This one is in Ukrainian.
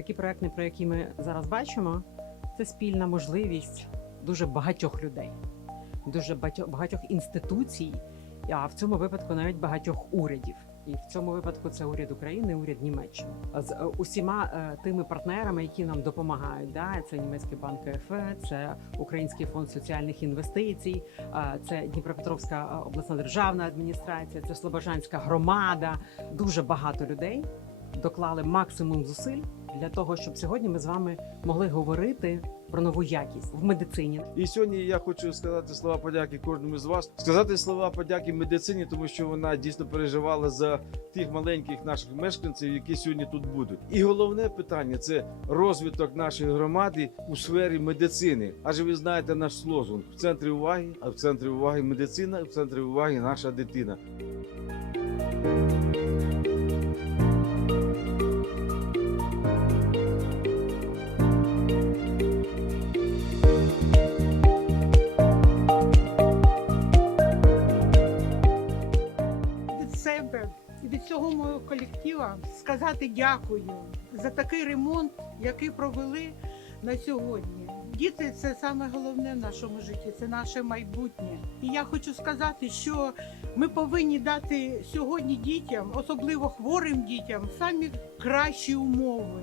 такі проекти, про які ми зараз бачимо, це спільна можливість дуже багатьох людей, дуже багатьох, інституцій, а в цьому випадку навіть багатьох урядів. І в цьому випадку це уряд України, уряд Німеччини з е, усіма е, тими партнерами, які нам допомагають. Да, це німецький банк КФ, це Український фонд соціальних інвестицій, е, це Дніпропетровська обласна державна адміністрація, це Слобожанська громада. Дуже багато людей доклали максимум зусиль для того, щоб сьогодні ми з вами могли говорити про нову якість в медицині. І сьогодні я хочу сказати слова подяки кожному з вас, сказати слова подяки медицині, тому що вона дійсно переживала за тих маленьких наших мешканців, які сьогодні тут будуть. І головне питання це розвиток нашої громади у сфері медицини. Адже ви знаєте наш лозунг в центрі уваги, а в центрі уваги медицина, в центрі уваги наша дитина. Від цього мого колектива сказати дякую за такий ремонт, який провели на сьогодні. Діти це саме головне в нашому житті, це наше майбутнє. І я хочу сказати, що ми повинні дати сьогодні дітям, особливо хворим дітям, самі кращі умови.